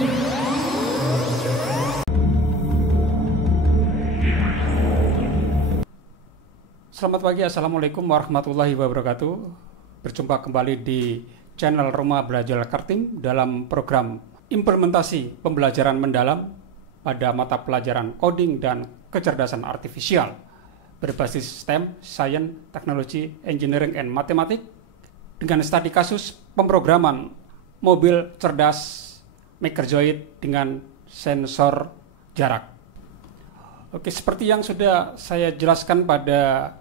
Selamat pagi, Assalamualaikum warahmatullahi wabarakatuh. Berjumpa kembali di channel Rumah Belajar Kartim dalam program implementasi pembelajaran mendalam pada mata pelajaran coding dan kecerdasan artifisial berbasis STEM, Science, Technology, Engineering, and Mathematics dengan studi kasus pemrograman mobil cerdas Makerjoid dengan sensor jarak. Oke, seperti yang sudah saya jelaskan pada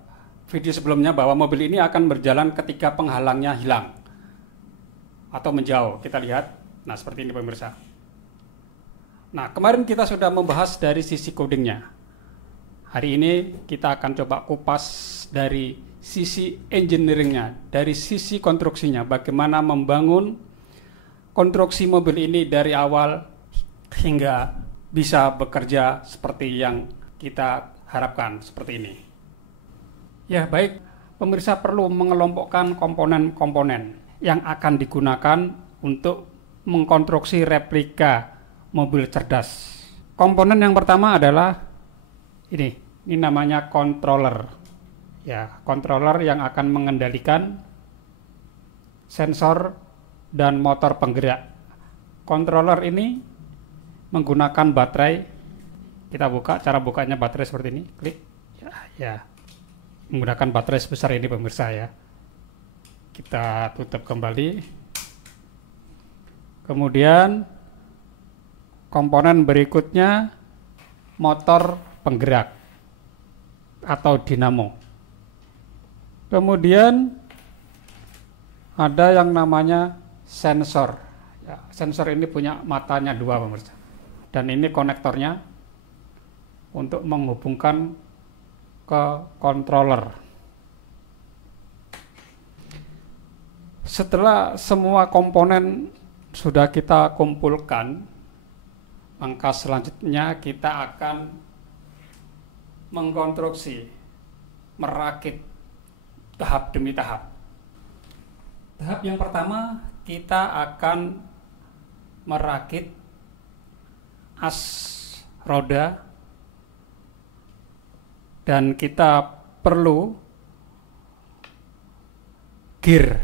video sebelumnya bahwa mobil ini akan berjalan ketika penghalangnya hilang atau menjauh. Kita lihat, nah seperti ini pemirsa. Nah, kemarin kita sudah membahas dari sisi codingnya. Hari ini kita akan coba kupas dari sisi engineeringnya, dari sisi konstruksinya, bagaimana membangun konstruksi mobil ini dari awal hingga bisa bekerja seperti yang kita harapkan, seperti ini. Ya baik, pemirsa perlu mengelompokkan komponen-komponen yang akan digunakan untuk mengkonstruksi replika mobil cerdas. Komponen yang pertama adalah ini namanya controller. Ya, controller yang akan mengendalikan sensor dan motor penggerak. Controller ini menggunakan baterai. Kita buka, cara bukanya baterai seperti ini. Klik. Ya. Menggunakan baterai sebesar ini pemirsa ya. Kita tutup kembali. Kemudian komponen berikutnya motor penggerak atau dinamo. Kemudian ada yang namanya sensor. Ya, sensor ini punya matanya dua pemirsa. Dan ini konektornya untuk menghubungkan ke controller. Setelah semua komponen sudah kita kumpulkan, langkah selanjutnya kita akan mengkonstruksi, merakit tahap demi tahap. Tahap yang pertama kita akan merakit as roda. Dan kita perlu gear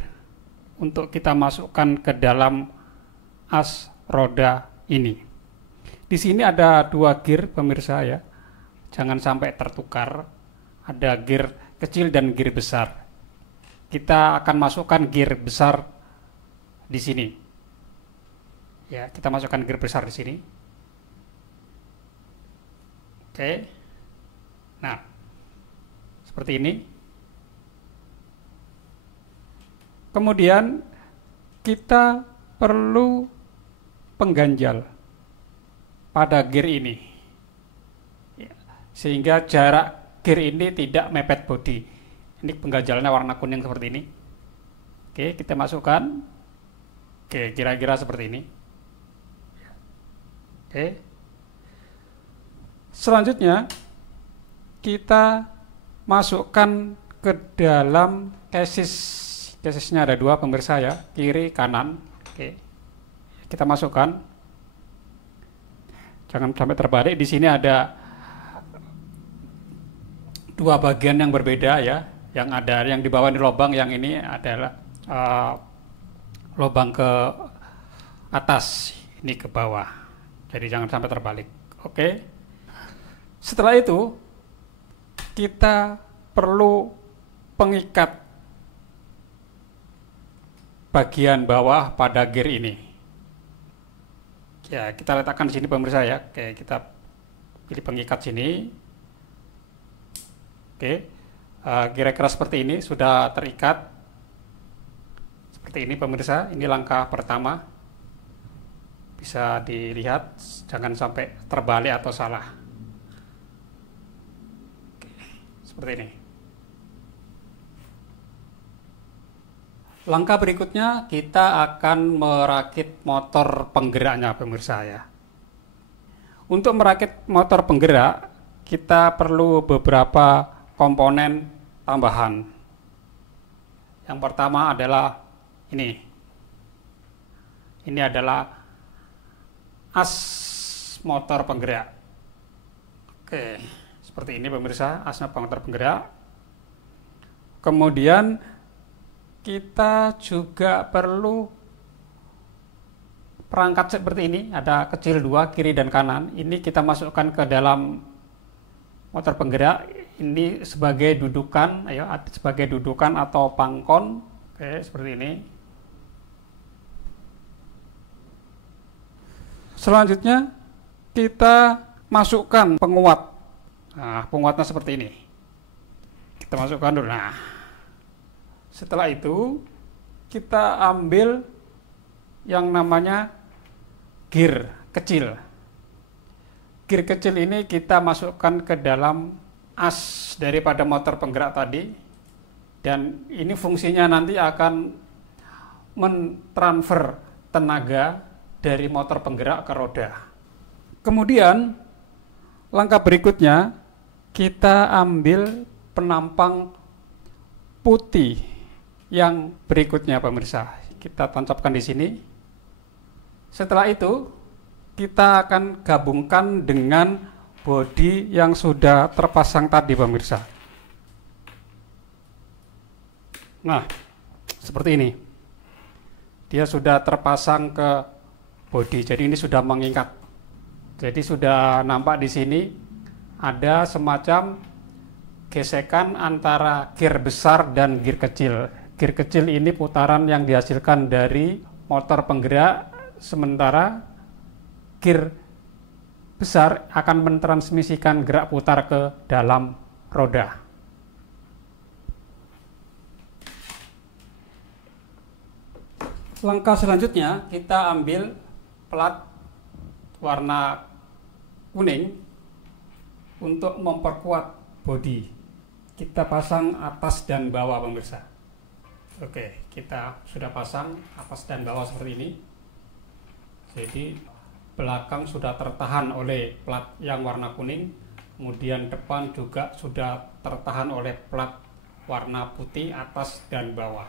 untuk kita masukkan ke dalam as roda ini. Di sini ada dua gear pemirsa ya. Jangan sampai tertukar. Ada gear kecil dan gear besar. Kita akan masukkan gear besar di sini. Ya, kita masukkan gear besar di sini. Oke. Nah, seperti ini. Kemudian kita perlu pengganjal pada gear ini, sehingga jarak gear ini tidak mepet bodi. Ini pengganjalnya warna kuning seperti ini. Oke, kita masukkan. Oke, kira-kira seperti ini. Oke. Selanjutnya kita masukkan ke dalam casisnya ada dua pemirsa ya, kiri kanan. Oke, kita masukkan, jangan sampai terbalik. Di sini ada dua bagian yang berbeda ya, yang di bawah ini lubang, yang ini adalah lubang ke atas, ini ke bawah, jadi jangan sampai terbalik. Oke, setelah itu kita perlu pengikat bagian bawah pada gear ini. Ya, kita letakkan di sini pemirsa ya. Oke, kita pilih pengikat sini. Oke, kira-kira seperti ini sudah terikat. Seperti ini pemirsa. Ini langkah pertama. Bisa dilihat, jangan sampai terbalik atau salah. Seperti ini. Langkah berikutnya kita akan merakit motor penggeraknya pemirsa ya. Untuk merakit motor penggerak kita perlu beberapa komponen tambahan. Yang pertama adalah ini. Ini adalah as motor penggerak. Oke, seperti ini pemirsa, asnya motor penggerak. Kemudian kita juga perlu perangkat seperti ini, ada kecil dua, kiri dan kanan. Ini kita masukkan ke dalam motor penggerak. Ini sebagai dudukan, sebagai dudukan atau pangkon. Oke, seperti ini. Selanjutnya kita masukkan penguat. Nah, penguatnya seperti ini. Kita masukkan dulu. Nah, setelah itu kita ambil yang namanya gear kecil. Gear kecil ini kita masukkan ke dalam as daripada motor penggerak tadi, dan ini fungsinya nanti akan mentransfer tenaga dari motor penggerak ke roda. Kemudian langkah berikutnya kita ambil penampang putih yang berikutnya pemirsa. Kita tancapkan di sini. Setelah itu kita akan gabungkan dengan bodi yang sudah terpasang tadi pemirsa. Nah, seperti ini. Dia sudah terpasang ke bodi. Jadi ini sudah mengikat. Jadi sudah nampak di sini ada semacam gesekan antara gear besar dan gear kecil. Gear kecil ini putaran yang dihasilkan dari motor penggerak, sementara gear besar akan mentransmisikan gerak putar ke dalam roda. Langkah selanjutnya kita ambil plat warna kuning untuk memperkuat bodi. Kita pasang atas dan bawah pemirsa. Oke, kita sudah pasang atas dan bawah seperti ini. Jadi belakang sudah tertahan oleh plat yang warna kuning, kemudian depan juga sudah tertahan oleh plat warna putih atas dan bawah.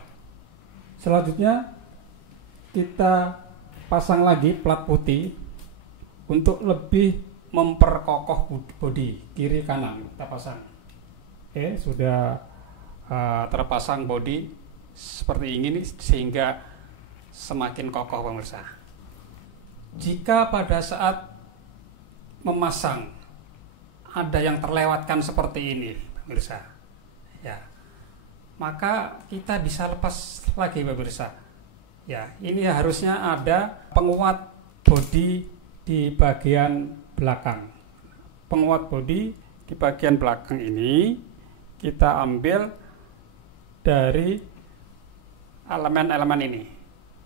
Selanjutnya kita pasang lagi plat putih untuk lebih memperkokoh bodi kiri kanan. Kita pasang. Oke, sudah terpasang bodi seperti ini sehingga semakin kokoh pemirsa. Jika pada saat memasang ada yang terlewatkan seperti ini pemirsa, ya, maka kita bisa lepas lagi pemirsa. Ya, ini harusnya ada penguat bodi di bagian belakang. Penguat bodi di bagian belakang ini kita ambil dari elemen-elemen ini.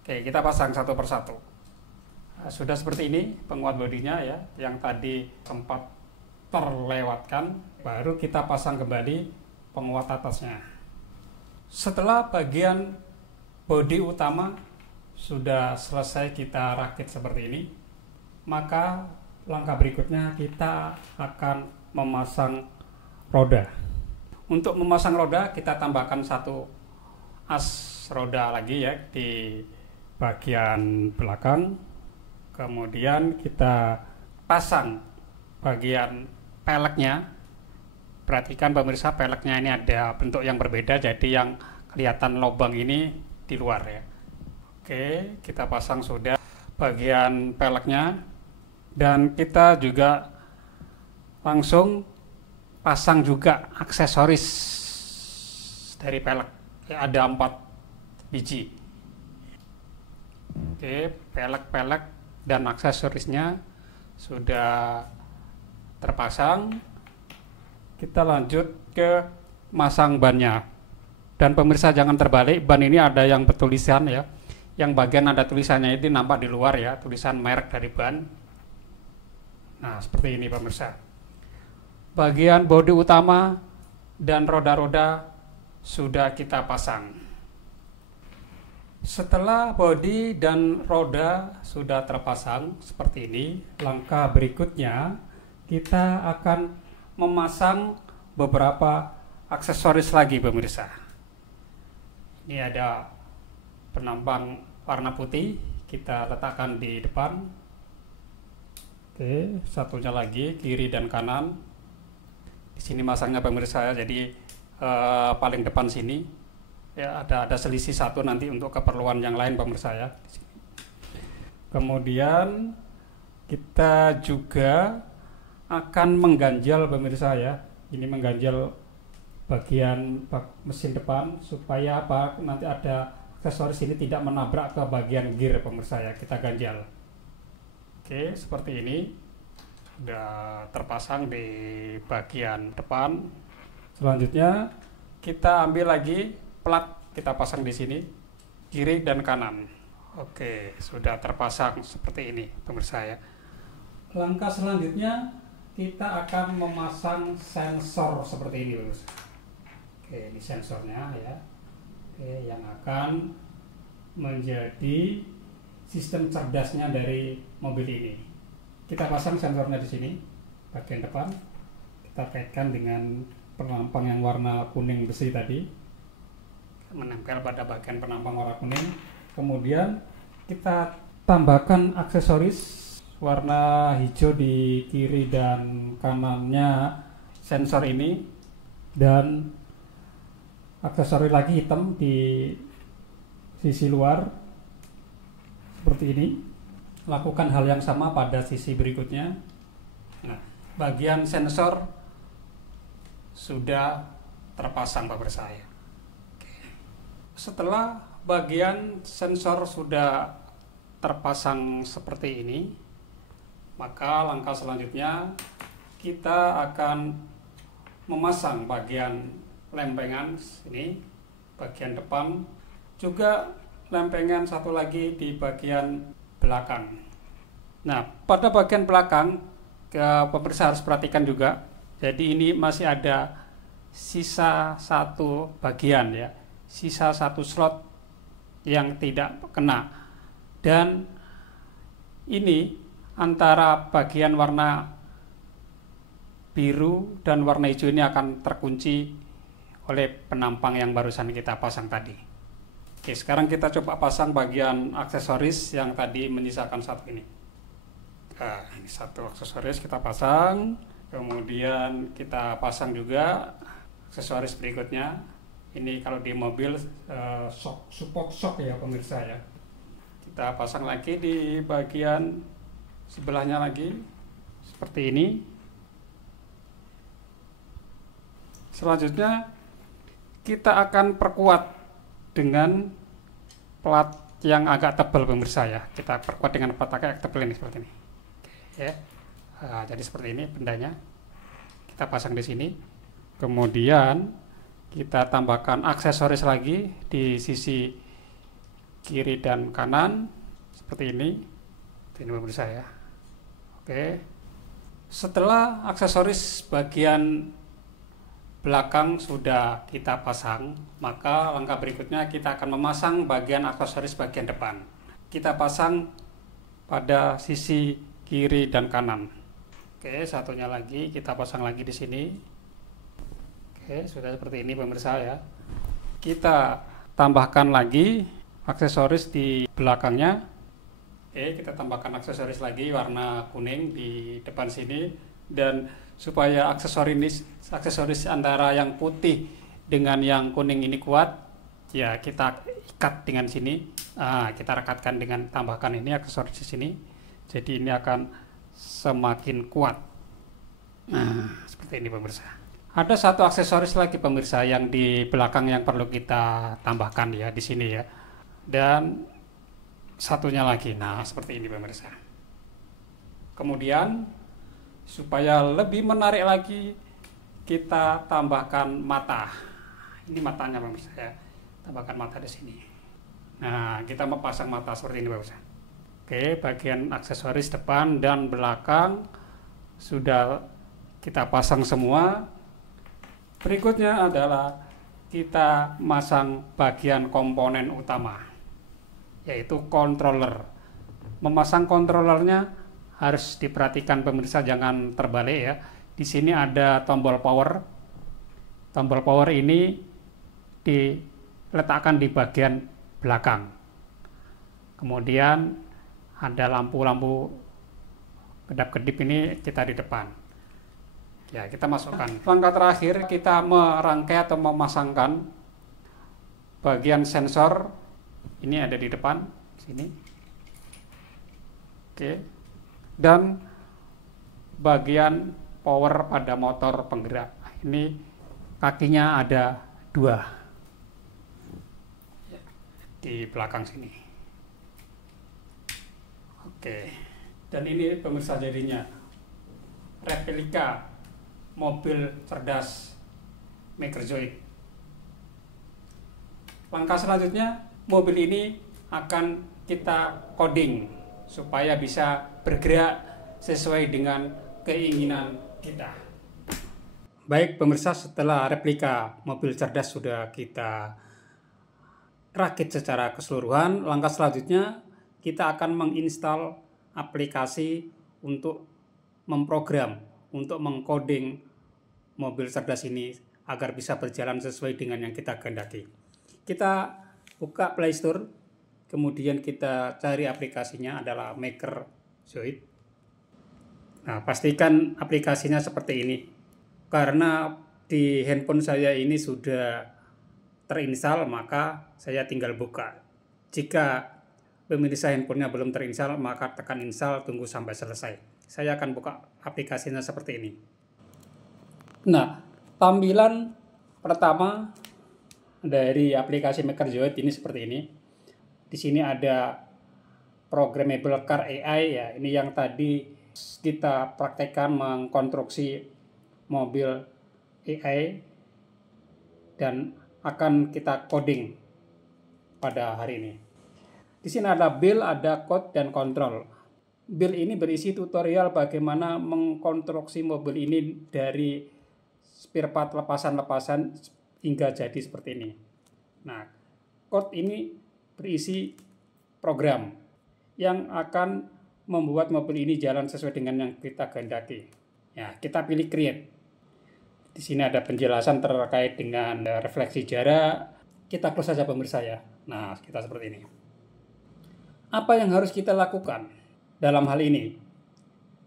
Oke, kita pasang satu persatu. Nah, sudah seperti ini penguat bodinya ya, yang tadi sempat terlewatkan, baru kita pasang kembali penguat atasnya. Setelah bagian bodi utama sudah selesai kita rakit seperti ini, maka langkah berikutnya kita akan memasang roda. Untuk memasang roda kita tambahkan satu as roda lagi ya di bagian belakang. Kemudian kita pasang bagian peleknya. Perhatikan pemirsa, peleknya ini ada bentuk yang berbeda, jadi yang kelihatan lubang ini di luar ya. Oke, kita pasang sudah bagian peleknya, dan kita juga langsung pasang juga aksesoris dari pelek. Ada 4 biji. Oke, pelek-pelek dan aksesorisnya sudah terpasang. Kita lanjut ke masang bannya. Dan pemirsa jangan terbalik, ban ini ada yang bertulisan ya. Yang bagian ada tulisannya itu nampak di luar ya, tulisan merek dari ban. Nah, seperti ini pemirsa. Bagian bodi utama dan roda-roda sudah kita pasang. Setelah bodi dan roda sudah terpasang seperti ini, langkah berikutnya kita akan memasang beberapa aksesoris lagi pemirsa. Ini ada penampang warna putih, kita letakkan di depan. Oke, satunya lagi kiri dan kanan. Di sini masangnya pemirsa, jadi paling depan sini ya, ada selisih satu nanti untuk keperluan yang lain pemirsa ya. Kemudian kita juga akan mengganjal pemirsa ya. Ini mengganjal bagian mesin depan supaya apa, nanti ada aksesoris ini tidak menabrak ke bagian gear pemirsa ya. Kita ganjal. Oke, seperti ini. Sudah terpasang di bagian depan. Selanjutnya kita ambil lagi plat, kita pasang di sini kiri dan kanan. Oke, sudah terpasang seperti ini pemirsa ya. Langkah selanjutnya kita akan memasang sensor seperti ini pemirsa. Oke, ini sensornya ya. Oke, yang akan menjadi sistem cerdasnya dari mobil ini. Kita pasang sensornya di sini bagian depan. Kita kaitkan dengan penampang yang warna kuning besi tadi, menempel pada bagian penampang warna kuning. Kemudian kita tambahkan aksesoris warna hijau di kiri dan kanannya sensor ini, dan aksesoris lagi hitam di sisi luar seperti ini. Lakukan hal yang sama pada sisi berikutnya. Nah, bagian sensor sudah terpasang pemirsa ya. Setelah bagian sensor sudah terpasang seperti ini, maka langkah selanjutnya kita akan memasang bagian lempengan ini, bagian depan, juga lempengan satu lagi di bagian belakang. Nah, pada bagian belakang pemirsa harus perhatikan juga. Jadi ini masih ada sisa satu bagian ya, sisa satu slot yang tidak kena. Dan ini antara bagian warna biru dan warna hijau ini akan terkunci oleh penampang yang barusan kita pasang tadi. Oke, sekarang kita coba pasang bagian aksesoris yang tadi menyisakan satu ini. Nah, ini satu aksesoris kita pasang. Kemudian kita pasang juga aksesoris berikutnya. Ini kalau di mobil support shock ya pemirsa ya. Kita pasang lagi di bagian sebelahnya lagi seperti ini. Selanjutnya kita akan perkuat dengan plat yang agak tebal pemirsa ya. Kita perkuat dengan plat agak tebal ini seperti ini. Ya. Nah, jadi seperti ini bendanya. Kita pasang di sini. Kemudian kita tambahkan aksesoris lagi di sisi kiri dan kanan seperti ini. Ini pemirsa ya. Oke. Setelah aksesoris bagian belakang sudah kita pasang, maka langkah berikutnya kita akan memasang bagian aksesoris bagian depan. Kita pasang pada sisi kiri dan kanan. Oke, satunya lagi kita pasang lagi di sini. Oke, sudah seperti ini pemirsa ya. Kita tambahkan lagi aksesoris di belakangnya. Oke, kita tambahkan aksesoris lagi warna kuning di depan sini, dan supaya aksesoris antara yang putih dengan yang kuning ini kuat, ya kita ikat dengan sini. Kita rekatkan dengan tambahkan ini aksesoris di sini. Jadi ini akan semakin kuat. Nah, seperti ini pemirsa. Ada satu aksesoris lagi pemirsa yang di belakang yang perlu kita tambahkan ya di sini ya. Dan satunya lagi. Nah, seperti ini pemirsa. Kemudian supaya lebih menarik lagi, kita tambahkan mata. Ini matanya pemirsa ya. Tambahkan mata di sini. Nah, kita mau pasang mata seperti ini pemirsa. Oke, bagian aksesoris depan dan belakang sudah kita pasang semua. Berikutnya adalah kita masang bagian komponen utama, yaitu controller. Memasang controllernya harus diperhatikan pemirsa, jangan terbalik ya. Di sini ada tombol power. Tombol power ini diletakkan di bagian belakang. Kemudian ada lampu-lampu kedap-kedip ini kita di depan. Ya, kita masukkan. Langkah terakhir kita merangkai atau memasangkan bagian sensor. Ini ada di depan sini. Oke. Dan bagian power pada motor penggerak. Ini kakinya ada 2 di belakang sini. Oke. Dan ini pemirsa jadinya replika mobil cerdas Makerzoid. Langkah selanjutnya, mobil ini akan kita coding supaya bisa bergerak sesuai dengan keinginan kita. Baik pemirsa, setelah replika mobil cerdas sudah kita rakit secara keseluruhan, langkah selanjutnya kita akan menginstal aplikasi untuk memprogram, untuk mengcoding mobil cerdas ini agar bisa berjalan sesuai dengan yang kita kehendaki. Kita buka Play Store, kemudian kita cari aplikasinya adalah Makerzoid. Nah, pastikan aplikasinya seperti ini. Karena di handphone saya ini sudah terinstall, maka saya tinggal buka. Jika pemirsa handphonenya belum terinstall, maka tekan install, tunggu sampai selesai. Saya akan buka aplikasinya seperti ini. Nah, tampilan pertama dari aplikasi Makerzoid ini seperti ini. Di sini ada programmable car AI ya. Ini yang tadi kita praktekkan mengkonstruksi mobil AI dan akan kita coding pada hari ini. Di sini ada build, ada code dan control. Build ini berisi tutorial bagaimana mengkonstruksi mobil ini dari spare part lepasan-lepasan hingga jadi seperti ini. Nah, code ini berisi program yang akan membuat mobil ini jalan sesuai dengan yang kita kehendaki. Ya, kita pilih create. Di sini ada penjelasan terkait dengan refleksi jarak. Kita close saja pemirsa ya. Nah, kita seperti ini. Apa yang harus kita lakukan dalam hal ini?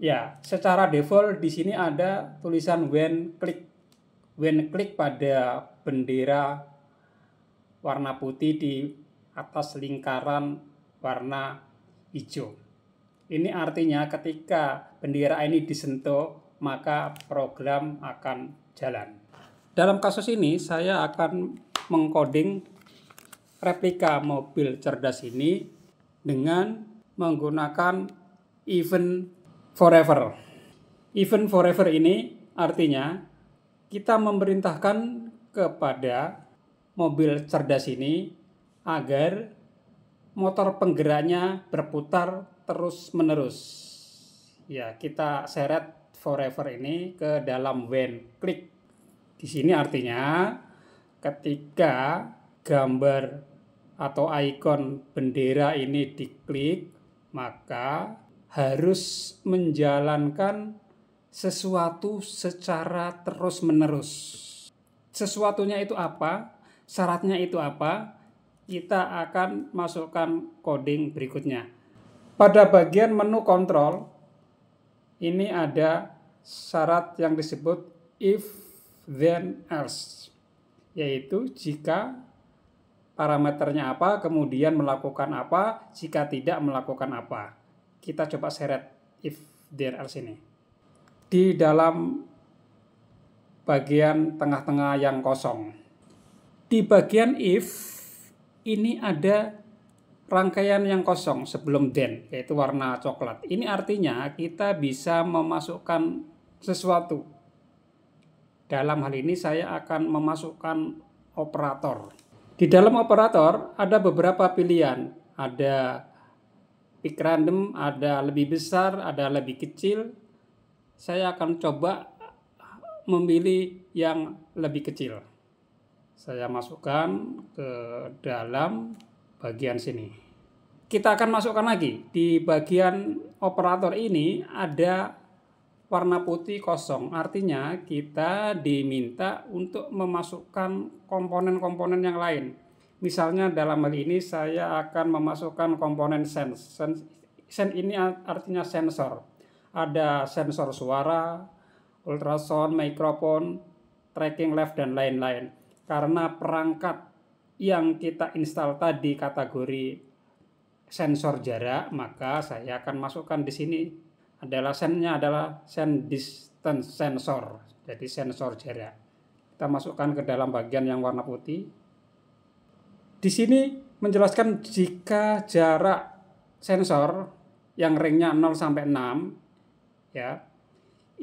Ya, secara default di sini ada tulisan when click pada bendera warna putih di atas lingkaran warna hijau. Ini artinya ketika bendera ini disentuh, maka program akan jalan. Dalam kasus ini saya akan mengcoding replika mobil cerdas ini dengan menggunakan event forever. Event forever ini artinya kita memerintahkan kepada mobil cerdas ini agar motor penggeraknya berputar terus-menerus. Ya, kita seret forever ini ke dalam when click. Di sini artinya ketika gambar atau ikon bendera ini diklik, maka harus menjalankan sesuatu secara terus-menerus. Sesuatunya itu apa? Syaratnya itu apa? Kita akan masukkan coding berikutnya. Pada bagian menu kontrol, ini ada syarat yang disebut if then else, yaitu jika parameternya apa, kemudian melakukan apa, jika tidak melakukan apa. Kita coba seret if then else ini. Di dalam bagian tengah-tengah yang kosong. Di bagian if, ini ada rangkaian yang kosong sebelum then, yaitu warna coklat. Ini artinya kita bisa memasukkan sesuatu. Dalam hal ini saya akan memasukkan operator. Di dalam operator ada beberapa pilihan. Ada pick random, ada lebih besar, ada lebih kecil. Saya akan coba memilih yang lebih kecil. Saya masukkan ke dalam bagian sini. Kita akan masukkan lagi. Di bagian operator ini ada warna putih kosong. Artinya kita diminta untuk memasukkan komponen-komponen yang lain. Misalnya dalam hal ini saya akan memasukkan komponen sense. Sense ini artinya sensor. ada sensor suara, ultrasound, mikrofon, tracking left, dan lain-lain. Karena perangkat yang kita install tadi kategori sensor jarak, maka saya akan masukkan di sini adalah sennya adalah send distance sensor, jadi sensor jarak. Kita masukkan ke dalam bagian yang warna putih. Di sini menjelaskan jika jarak sensor yang ringnya 0 sampai 6 ya,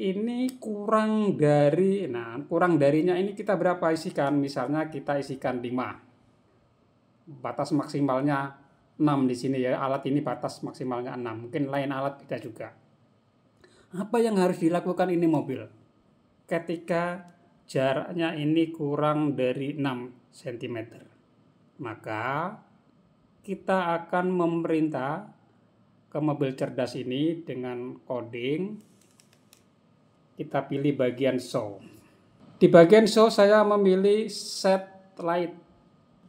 ini kurang dari, kurang darinya ini kita berapa isikan? Misalnya kita isikan 5. Batas maksimalnya 6 di sini ya. Alat ini batas maksimalnya 6. Mungkin lain alat beda juga. Apa yang harus dilakukan ini mobil? Ketika jaraknya ini kurang dari 6 cm. Maka kita akan memerintah ke mobil cerdas ini dengan coding. Kita pilih bagian show. Di bagian show saya memilih set light.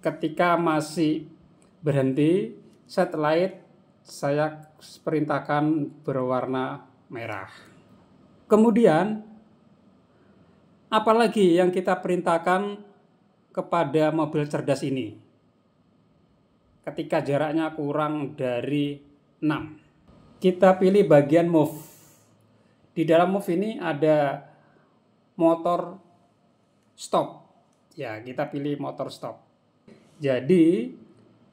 Ketika masih berhenti, set light saya perintahkan berwarna merah. Kemudian apalagi yang kita perintahkan kepada mobil cerdas ini? Ketika jaraknya kurang dari 6. Kita pilih bagian move. Di dalam move ini ada motor stop. Ya, kita pilih motor stop. Jadi,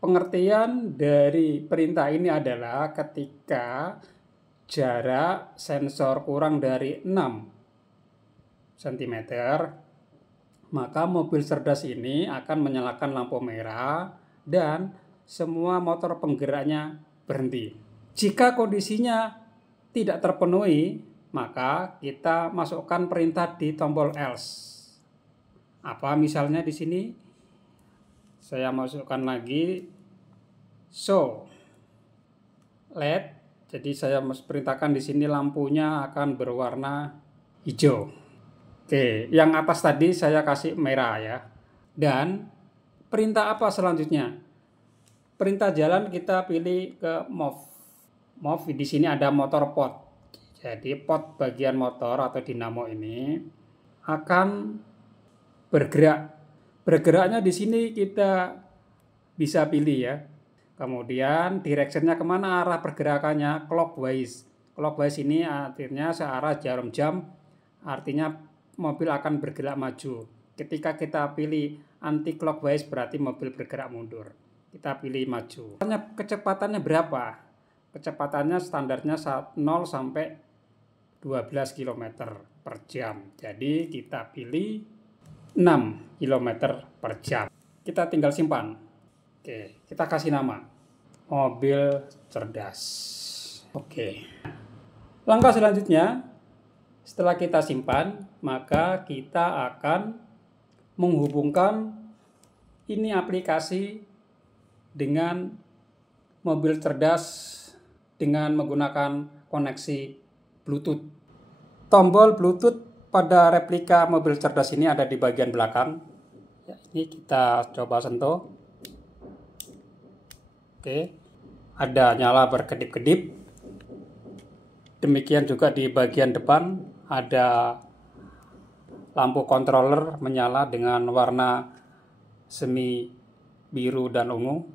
pengertian dari perintah ini adalah ketika jarak sensor kurang dari 6 cm, maka mobil cerdas ini akan menyalakan lampu merah dan semua motor penggeraknya berhenti. Jika kondisinya tidak terpenuhi, maka kita masukkan perintah di tombol else. Apa misalnya di sini? Saya masukkan lagi show LED. Jadi saya perintahkan di sini lampunya akan berwarna hijau. Oke, yang atas tadi saya kasih merah ya. Dan perintah apa selanjutnya? Perintah jalan kita pilih ke move. Move di sini ada motor pot. Jadi pot bagian motor atau dinamo ini akan bergerak. Bergeraknya di sini kita bisa pilih ya. Kemudian directionnya kemana arah pergerakannya? Clockwise. Clockwise ini artinya searah jarum jam. Artinya mobil akan bergerak maju. Ketika kita pilih anti clockwise berarti mobil bergerak mundur. Kita pilih maju. Kecepatannya berapa? Kecepatannya standarnya 0 sampai 12 km per jam. Jadi kita pilih 6 km per jam. Kita tinggal simpan. Oke, kita kasih nama mobil cerdas. Oke. Langkah selanjutnya, setelah kita simpan, maka kita akan menghubungkan ini aplikasi dengan mobil cerdas dengan menggunakan koneksi Bluetooth. Tombol Bluetooth pada replika mobil cerdas ini ada di bagian belakang. Ya, ini kita coba sentuh. Oke, ada nyala berkedip-kedip. Demikian juga di bagian depan ada lampu controller menyala dengan warna semi biru dan ungu.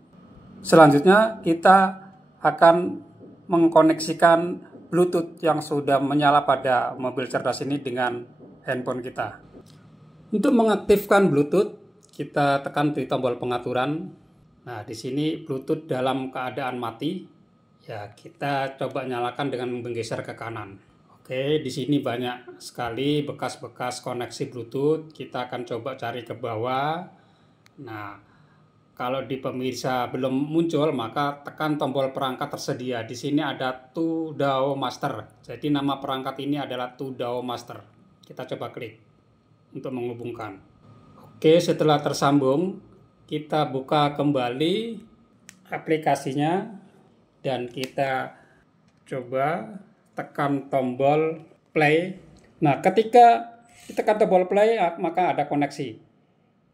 Selanjutnya kita akan mengkoneksikan Bluetooth yang sudah menyala pada mobil cerdas ini dengan handphone kita. Untuk mengaktifkan Bluetooth, kita tekan di tombol pengaturan. Nah, di sini Bluetooth dalam keadaan mati. Ya, kita coba nyalakan dengan menggeser ke kanan. Oke, di sini banyak sekali bekas-bekas koneksi Bluetooth. Kita akan coba cari ke bawah. Nah, kalau di pemirsa belum muncul, maka tekan tombol perangkat tersedia. Di sini ada TuDao Master. Jadi nama perangkat ini adalah TuDao Master. Kita coba klik untuk menghubungkan. Oke, setelah tersambung, kita buka kembali aplikasinya dan kita coba tekan tombol play. Nah, ketika ditekan tombol play, maka ada koneksi.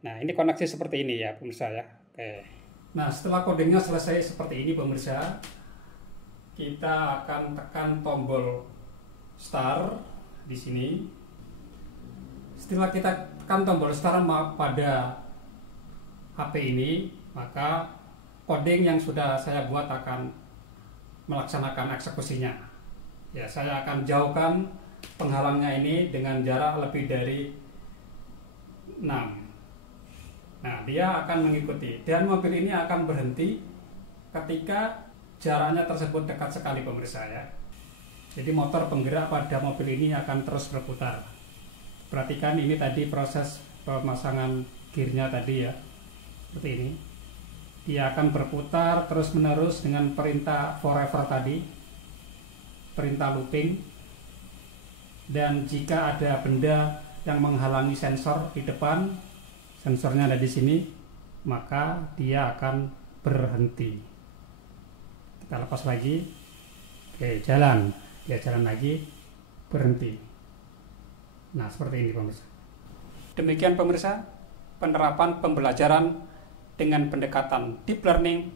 Nah, ini koneksi seperti ini ya, pemirsa ya. Oke. Nah, setelah codingnya selesai seperti ini pemirsa, kita akan tekan tombol start di sini. Setelah kita tekan tombol start pada HP ini, maka coding yang sudah saya buat akan melaksanakan eksekusinya. Ya, saya akan jauhkan penghalangnya ini dengan jarak lebih dari 6. Nah, dia akan mengikuti dan mobil ini akan berhenti ketika jaraknya tersebut dekat sekali, pemirsa ya. Jadi motor penggerak pada mobil ini akan terus berputar. Perhatikan ini tadi proses pemasangan gearnya tadi ya, seperti ini. Dia akan berputar terus menerus dengan perintah forever tadi, perintah looping. Dan jika ada benda yang menghalangi sensor di depan, sensornya ada di sini, maka dia akan berhenti. Kita lepas lagi, oke, jalan, dia jalan lagi, berhenti. Nah, seperti ini pemirsa. Demikian pemirsa, penerapan pembelajaran dengan pendekatan deep learning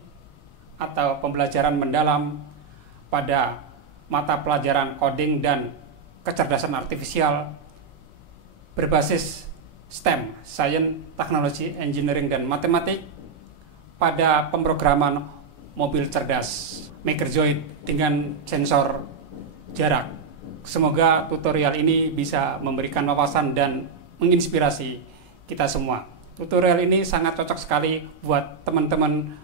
atau pembelajaran mendalam pada mata pelajaran coding dan kecerdasan artifisial berbasis STEM, Science, Technology, Engineering, dan Matematik pada pemrograman mobil cerdas Megazoid dengan sensor jarak. Semoga tutorial ini bisa memberikan wawasan dan menginspirasi kita semua. Tutorial ini sangat cocok sekali buat teman-teman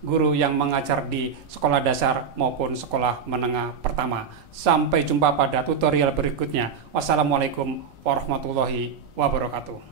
guru yang mengajar di sekolah dasar maupun sekolah menengah pertama. Sampai jumpa pada tutorial berikutnya. Wassalamualaikum warahmatullahi wabarakatuh.